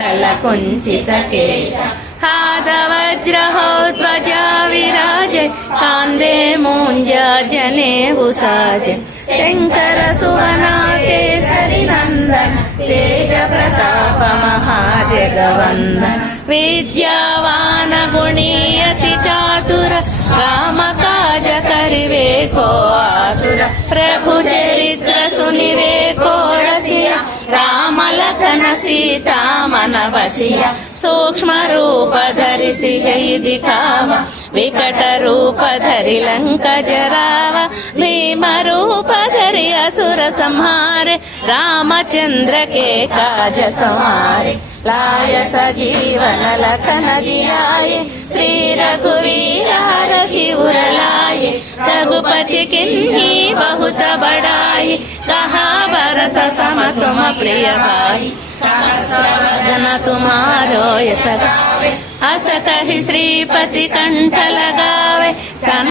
कुञ्चित केश हादवज्रहो ध्वजा विराजे कान्दे मूञ्जा जने उसाजे शङ्कर सुवना केसरि नन्दन तेज प्रताप महाजगवन्दन विद्यावान गुणी अति चातुर राम काज करिवे को आतुर प्रभु चरित्र सुनिवे को रसिया राम लखन सीता मन बसिया सूक्ष्म रूप धरिसि है दिखावा विकट रूप धरि लंक जरावा भीम रूप धरि असुर संहारे रामचंद्र के काज संहारे लाय सजीवन लखन जियाये श्री रघुवीर शिवर लाये रघुपति किन्ही बहुत बड़ाई कहा भरत सम तुम प्रिय भाई सहस्रवदन तुम्हारो यश गावे अस कहि श्रीपति कंठ लगावे।